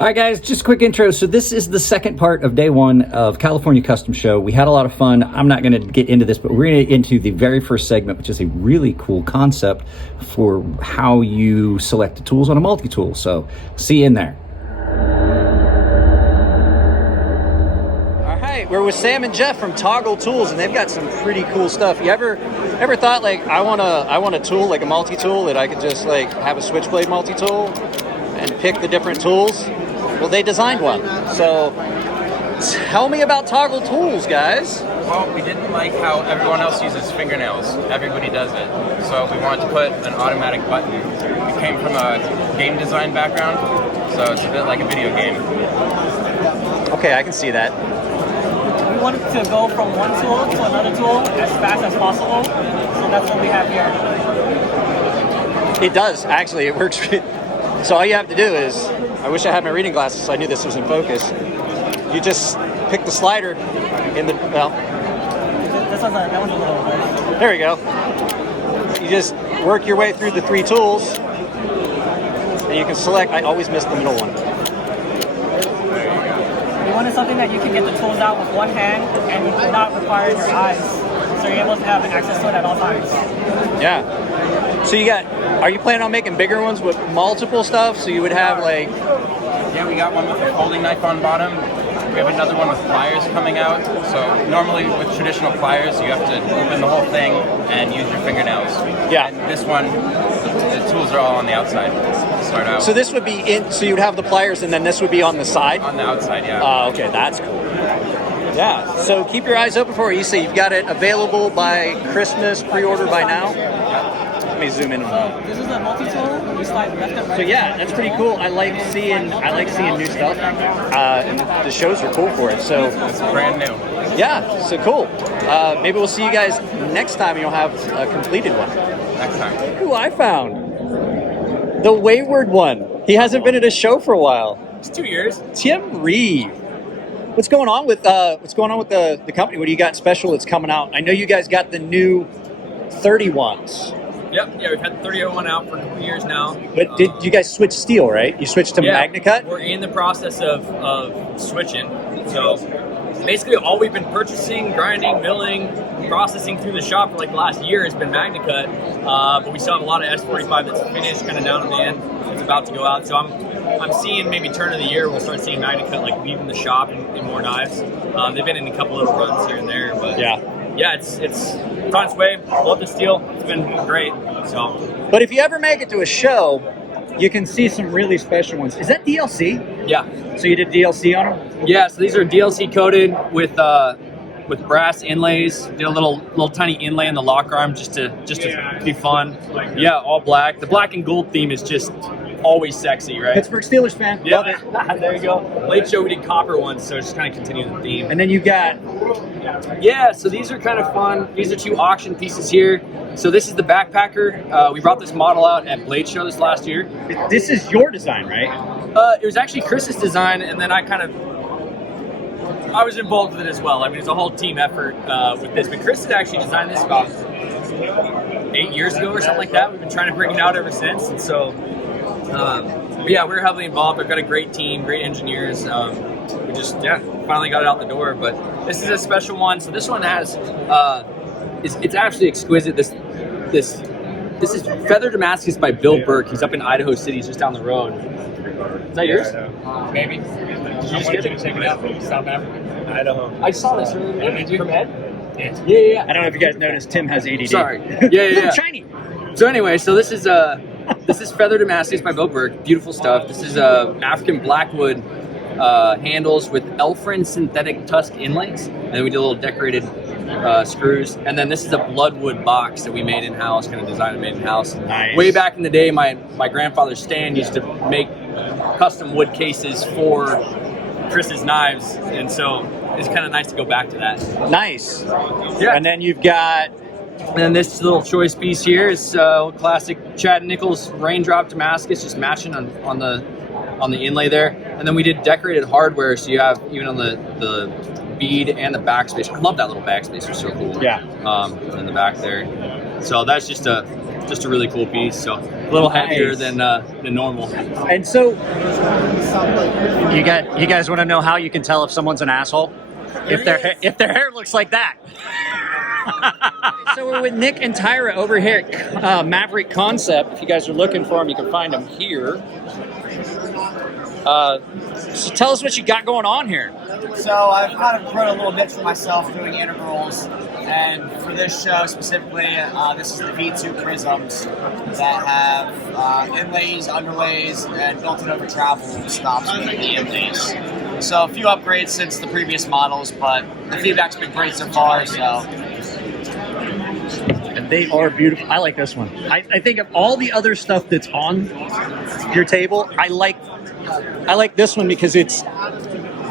All right, guys, just a quick intro. So this is the second part of day one of California Custom Show. We had a lot of fun. I'm not going to get into this, but we're going to get into the very first segment, which is a really cool concept for how you select the tools on a multi-tool. So see you in there. All right, we're with Sam and Jeff from Toggle Tools, and they've got some pretty cool stuff. You ever thought, like, I want a tool, like a multi-tool, that I could just like have a switchblade multi-tool and pick the different tools? Well, they designed one. So tell me about Toggle Tools, guys. Well, we didn't like how everyone else uses fingernails. Everybody does it. So we wanted to put an automatic button. We came from a game design background, so it's a bit like a video game. Okay, I can see that. We wanted to go from one tool to another tool as fast as possible, so that's what we have here. It does, actually. It works. So all you have to do is, I wish I had my reading glasses so I knew this was in focus. You just pick the slider in the, well. That one's a little bit. There we go. You just work your way through the three tools, and you can select. I always miss the middle one. We wanted something that you can get the tools out with one hand and you do not require your eyes. So you're able to have access to it at all times. Yeah. So are you planning on making bigger ones with multiple stuff? So you would have like... Yeah, we got one with a folding knife on bottom. We have another one with pliers coming out. So normally with traditional pliers, you have to open the whole thing and use your fingernails. Yeah. And this one, the tools are all on the outside to start out. So this would be in, so you'd have the pliers and then this would be on the side? On the outside, yeah. Okay, that's cool. Yeah, so keep your eyes open for it. You say you've got it available by Christmas, pre-order by now? Let me zoom in. This is a multi-tool. You slide left and right. So yeah, that's pretty cool. I like seeing new stuff, and the shows are cool for it. So It's brand new. yeah, so cool. Maybe we'll see you guys next time. You'll have a completed one. Next time. Who I found, the Wayward one. He hasn't been at a show for a while. It's 2 years. Tim Reeve. What's going on with the company? What do you got special that's coming out? I know you guys got the new 31s. Yep, yeah, we've had the 3001 out for a couple years now. But did you guys switch steel, right? You switched to MagnaCut? We're in the process of switching. So basically all we've been purchasing, grinding, milling, processing through the shop for like the last year has been MagnaCut. But we still have a lot of S45 that's finished kind of down at the end. It's about to go out. So I'm seeing maybe turn of the year we'll start seeing MagnaCut like leaving the shop in more knives. They've been in a couple little runs here and there, but yeah, it's on its way. Love the steel. It's been great. So, but if you ever make it to a show, you can see some really special ones. Is that DLC? yeah. So you did DLC on them? Yeah, so these are DLC coated with brass inlays. Did a little tiny inlay in the lock arm just to be fun. Yeah, all black. The black and gold theme is just always sexy, right? Pittsburgh Steelers fan. Yeah, Love it. there you go. Late show we did copper ones, so just kind of continue the theme. And then you got... Yeah, so these are kind of fun. These are two auction pieces here. So this is the backpacker. We brought this model out at Blade Show this last year. This is your design, right? It was actually Chris's design, and then I was involved with it as well. I mean, it's a whole team effort with this. But Chris had actually designed this about 8 years ago or something like that. We've been trying to bring it out ever since, and so yeah, we're heavily involved. I've got a great team, great engineers. We just finally got it out the door. But this is a special one. So this one has it's absolutely exquisite. This is Feather Damascus by Bill Burke. He's up in Idaho City, he's just down the road. Is that yours? Maybe. Did you just get it? Check it out from South Africa, Idaho. I saw this earlier. Did you? From Ed? Yeah. Yeah. I don't know if you guys noticed, Tim has ADD. Sorry. Yeah. Shiny. So anyway, so this is Feather Damascus by Bill Burke. Beautiful stuff. This is African Blackwood handles with Elfrin synthetic tusk inlays, and then we did a little decorated screws. And then this is a bloodwood box that we made in-house, kind of designed and made in-house. Nice. Way back in the day, my grandfather Stan used to make custom wood cases for Chris's knives, and so it's kind of nice to go back to that. Nice. Yeah. And then you've got... And then this little choice piece here is classic Chad Nichols Raindrop Damascus, just matching on the inlay there. And then we did decorated hardware, so you have even on the bead and the backspace. I love that little backspace; it's so cool. Yeah. In the back there. So that's just a really cool piece. So a little heavier than normal. And so You guys want to know how you can tell if someone's an asshole? If their hair looks like that. So we're with Nick and Tyra over here at Maverick Concept. If you guys are looking for them, you can find them here. So tell us what you got going on here. So I've kind of wrote a little bit for myself doing integrals, and for this show specifically, this is the V2 prisms that have inlays, underlays, and built-in over travel stops with the inlays. So a few upgrades since the previous models, but the feedback's been great so far. So. And they are beautiful. I like this one. I think of all the other stuff that's on your table, I like this one because it's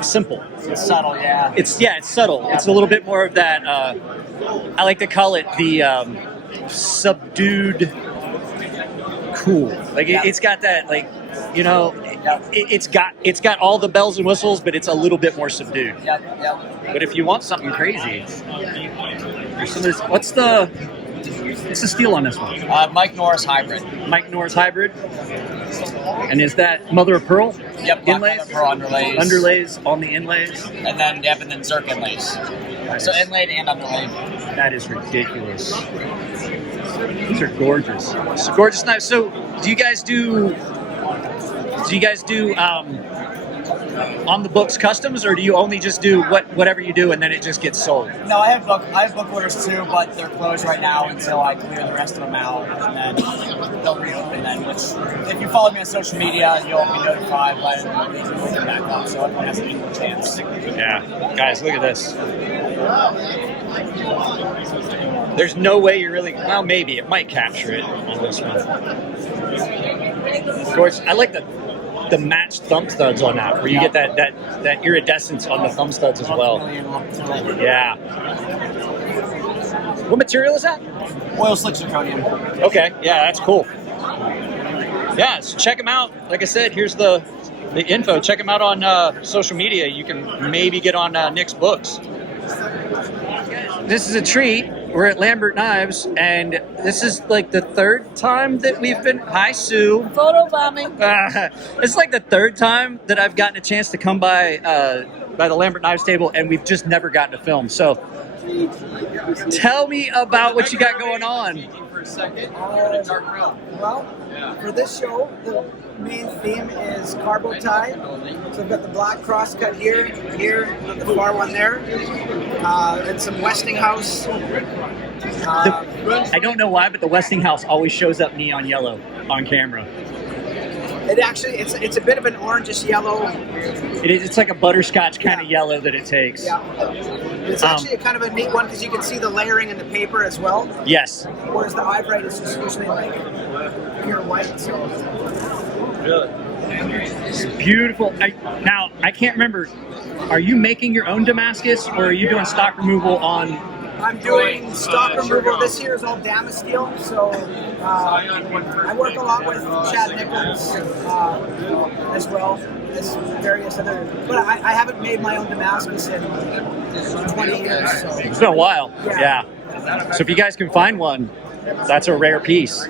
simple. It's subtle, yeah. It's subtle. It's a little bit more of that. I like to call it the subdued cool. Like it's got that, like, you know, it's got all the bells and whistles, but it's a little bit more subdued. Yep. But if you want something crazy, what's the steel on this one? Mike Norris hybrid. Mike Norris hybrid. And is that mother of pearl? Yep. Inlays? Mother of pearl underlays. Underlays on the inlays. And then Zerk inlays. So inlaid and underlaid. That is ridiculous. These are gorgeous. It's a gorgeous knife. So do you guys do on the books customs, or do you only just do whatever you do and then it just gets sold? No, I have book orders too, but they're closed right now until I clear the rest of them out, and then they'll reopen then. Which, if you follow me on social media, you'll be notified when they open back up, so everyone has an equal chance. Yeah, guys, look at this. There's no way you're really, well, maybe it might capture it on this one. Of course, I like the matched thumb studs on that, where you get that iridescence on the thumb studs as well. Yeah. What material is that? Oil slick zirconium. Okay, yeah, that's cool. Yeah, so check them out. Like I said, here's the info. Check them out on social media. You can maybe get on Nick's books. This is a treat. We're at Lambert Knives, and this is like the third time that we've been. Hi, Sue. Photo bombing. It's like the third time that I've gotten a chance to come by the Lambert Knives table, and we've just never gotten to film. So, tell me about what you got going on. Well, for this show, the main theme is carbo tie. So I've got the black crosscut here, and the far one there, and some Westinghouse. I don't know why, but the Westinghouse always shows up neon yellow on camera. It actually, it's a bit of an orangish yellow. It is. It's like a butterscotch kind of yellow that it takes. Yeah. It's actually kind of a neat one because you can see the layering in the paper as well. Yes. Whereas the eyebright is just usually like pure white. So. Really? It's beautiful. Now, I can't remember. Are you making your own Damascus, or are you doing stock removal on? I'm doing stock removal. This year is all Damasteel, so I work a lot with Chad Nichols as well as various other. But I haven't made my own Damascus in 20 years. So. It's been a while. Yeah. So if you guys can find one, that's a rare piece.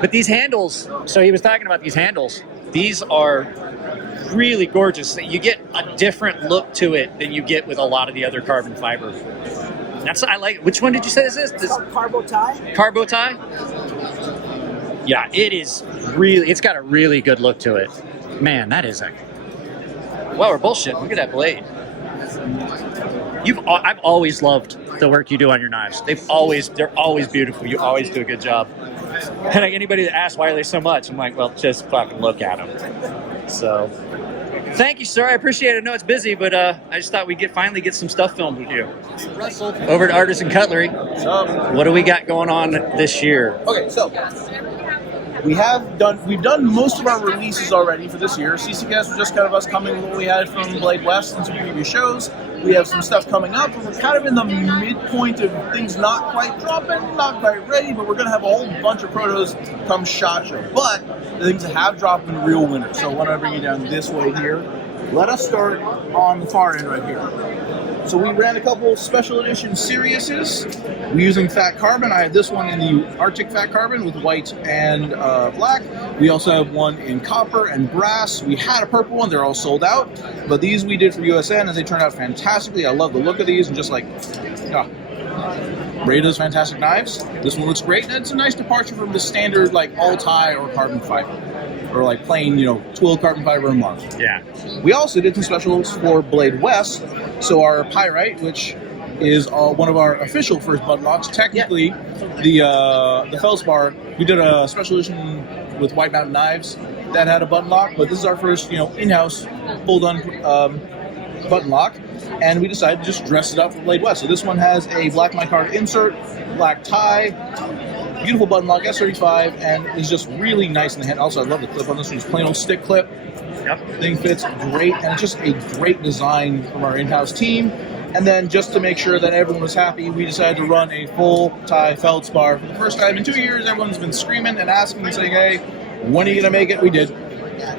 But these handles. So he was talking about these handles. These are really gorgeous. You get a different look to it than you get with a lot of the other carbon fiber. I like. Which one did you say this is? It's called Carbo Tie. Carbo Tie? Yeah, it is really. It's got a really good look to it. Man, that is a. Wow, we're bullshitting. Look at that blade. I've always loved the work you do on your knives. They're always beautiful. You always do a good job. And like anybody that asks why are they so much, I'm like, well, just fucking look at them. So. Thank you, sir. I appreciate it. I know it's busy, but I just thought we'd finally get some stuff filmed with you. Over at Artisan Cutlery. What do we got going on this year? Okay, so we've done most of our releases already for this year. CCKS was just kind of us coming with what we had from Blade West and some previous shows. We have some stuff coming up, and we're kind of in the midpoint of things not quite dropping, not quite ready, but we're going to have a whole bunch of protos come SHOT Show. But the things that have dropped in real winners. So why don't I bring you down this way here? Let us start on the far end right here. So we ran a couple special edition Siriuses. We're using fat carbon. I have this one in the Arctic fat carbon with white and black. We also have one in copper and brass. We had a purple one. They're all sold out. But these we did for USN, and they turned out fantastically. I love the look of these, and just like, Ray does fantastic knives. This one looks great, and it's a nice departure from the standard like all tie or carbon fiber, or like plain, twill carbon fiber and marble. Yeah. We also did some specials for Blade West. So our Pyrite, which is one of our official first button locks, technically the feldspar. We did a special edition with White Mountain Knives that had a button lock, but this is our first, in-house pulled-on button lock, and we decided to just dress it up for Blade West. So this one has a black micarta insert, black tie, beautiful button lock, S35, and is just really nice in the hand. Also, I love the clip on this one. It's plain old stick clip. Yep. Thing fits great, and it's just a great design from our in-house team. And then just to make sure that everyone was happy, we decided to run a full tie feldspar for the first time in 2 years. Everyone's been screaming and asking and saying, hey, when are you going to make it? We did.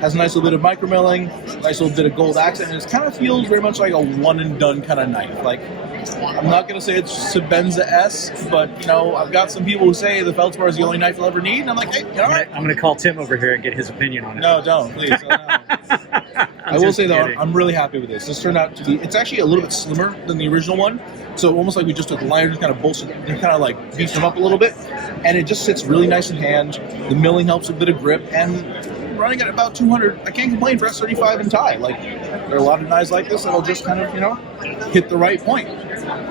Has a nice little bit of micromilling, nice little bit of gold accent, and it kind of feels very much like a one-and-done kind of knife. Like, I'm not going to say it's Sebenza-esque, but, I've got some people who say the feldspar is the only knife you'll ever need, and I'm like, hey, what? I'm going to call Tim over here and get his opinion on it. No, don't, please. I will say, though, I'm really happy with this. This turned out to be, it's actually a little bit slimmer than the original one, so almost like we just took the liner, just kind of bolstered, and kind of like beefed them up a little bit, and it just sits really nice in hand. The milling helps with a bit of grip, and running at about 200, I can't complain for S35 and tie. Like, there are a lot of knives like this that'll just kind of, hit the right point.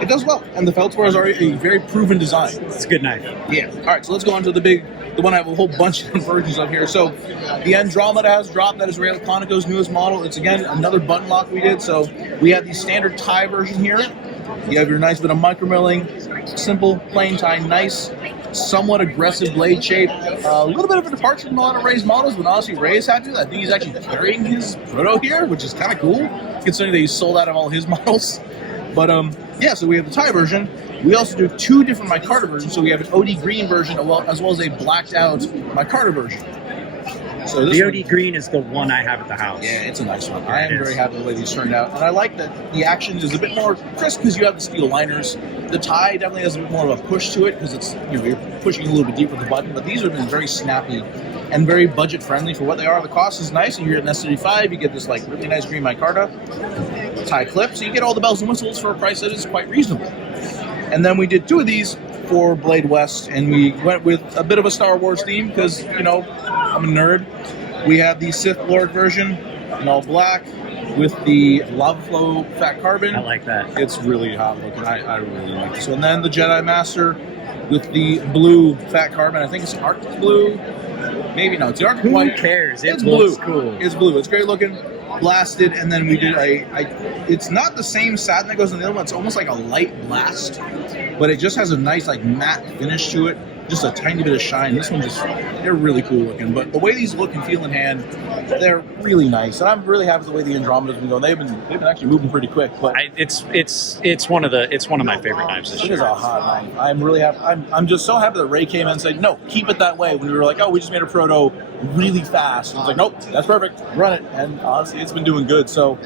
It does well, and the feldspar is already a very proven design. It's a good knife. Yeah. All right, so let's go on to the one I have a whole bunch of versions of here. So the Andromeda has dropped. That is Ray Laconico's newest model. It's, again, another button lock we did. So we have the standard tie version here. You have your nice bit of micromilling, simple, plain tie, nice, somewhat aggressive blade shape. A little bit of a departure from a lot of Ray's models, but honestly, Ray's had to. I think he's actually carrying his proto here, which is kind of cool, considering that he's sold out of all his models. But yeah, so we have the tie version. We also do two different micarta versions. So we have an OD green version as well as a blacked out micarta version. So this the OD green is the one I have at the house. Yeah, it's a nice one. I am very happy with the way these turned out. And I like that the action is a bit more crisp because you have the steel liners. The tie definitely has a bit more of a push to it because it's, you're pushing a little bit deeper with the button. But these have been very snappy and very budget friendly for what they are. The cost is nice, and you're getting S35. You get this like really nice green micarta tie clip, so you get all the bells and whistles for a price that is quite reasonable. And then we did two of these for Blade West, and we went with a bit of a Star Wars theme because, I'm a nerd. We have the Sith Lord version in all black with the Lava Flow Fat Carbon. I like that. It's really hot looking. I really like this. And then the Jedi Master with the blue Fat Carbon. I think it's Arctic blue. Maybe no, it's the Arctic white. Who cares? It's blue. Blue. Cool. It's blue. It's great looking. Blasted, and then we did it's not the same satin that goes in the other one. It's almost like a light blast, but it just has a nice like matte finish to it, just a tiny bit of shine. This one they're really cool looking, but the way these look and feel in hand, they're really nice, and I'm really happy with the way the Andromeda's been going. They've been actually moving pretty quick, but It's one of my favorite knives this it year. is a hot knife. I'm really happy. I'm just so happy that Ray came in and said, no, keep it that way. When we were like, oh, we just made a proto really fast. I was like, nope, that's perfect. Run it. And honestly, it's been doing good. So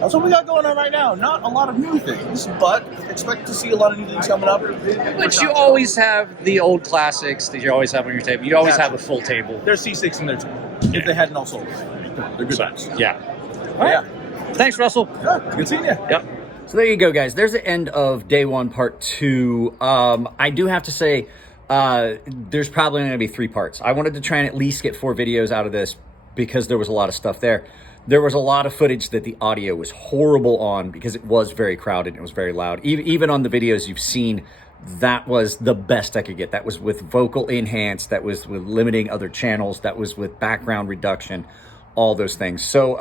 that's what we got going on right now. Not a lot of new things, but expect to see a lot of new things coming up. But you always have the old classics that you always have on your table. You always have a full table. There's C6 in there too. If they hadn't all sold. They're good knives. Yeah. Yeah. Thanks, Russell. Yeah, good seeing you. Yep. So there you go, guys. There's the end of day one, part 2. I do have to say, there's probably going to be 3 parts. I wanted to try and at least get 4 videos out of this because there was a lot of stuff there. There was a lot of footage that the audio was horrible on because it was very crowded and it was very loud. Even on the videos you've seen, that was the best I could get. That was with vocal enhanced, that was with limiting other channels, that was with background reduction, all those things. So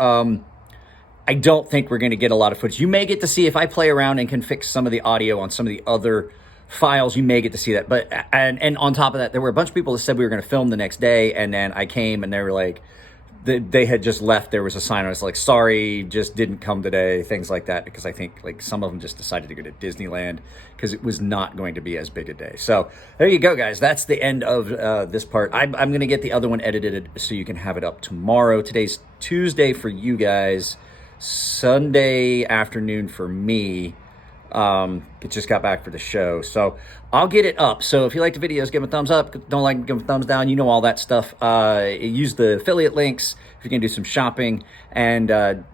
I don't think we're going to get a lot of footage. You may get to see if I play around and can fix some of the audio on some of the other files, you may get to see that. But and on top of that, there were a bunch of people that said we were going to film the next day, and then I came and they were like, they had just left. There was a sign. I was like, sorry, just didn't come today, things like that, because I think like some of them just decided to go to Disneyland because it was not going to be as big a day. So there you go, guys. That's the end of this part. I'm going to get the other one edited so you can have it up tomorrow. Today's Tuesday for you guys, Sunday afternoon for me. It just got back for the show, so I'll get it up. So if you like the videos, give them a thumbs up. Don't like them, give them a thumbs down. You know all that stuff. Use the affiliate links if you can do some shopping, and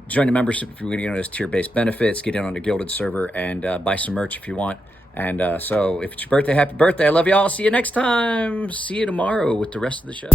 join the membership if you're going to get on those tier-based benefits. Get in on the Gilded server and buy some merch if you want. And so if it's your birthday, happy birthday. I love you all. See you next time. See you tomorrow with the rest of the show.